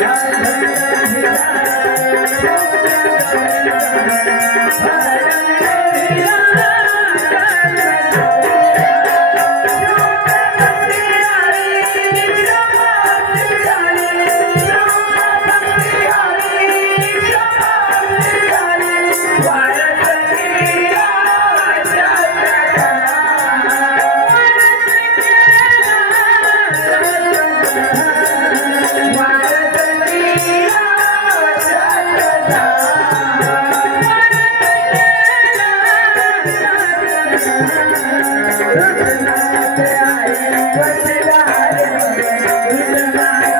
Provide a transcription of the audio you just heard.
Hare Hare Hare Hare Thank you.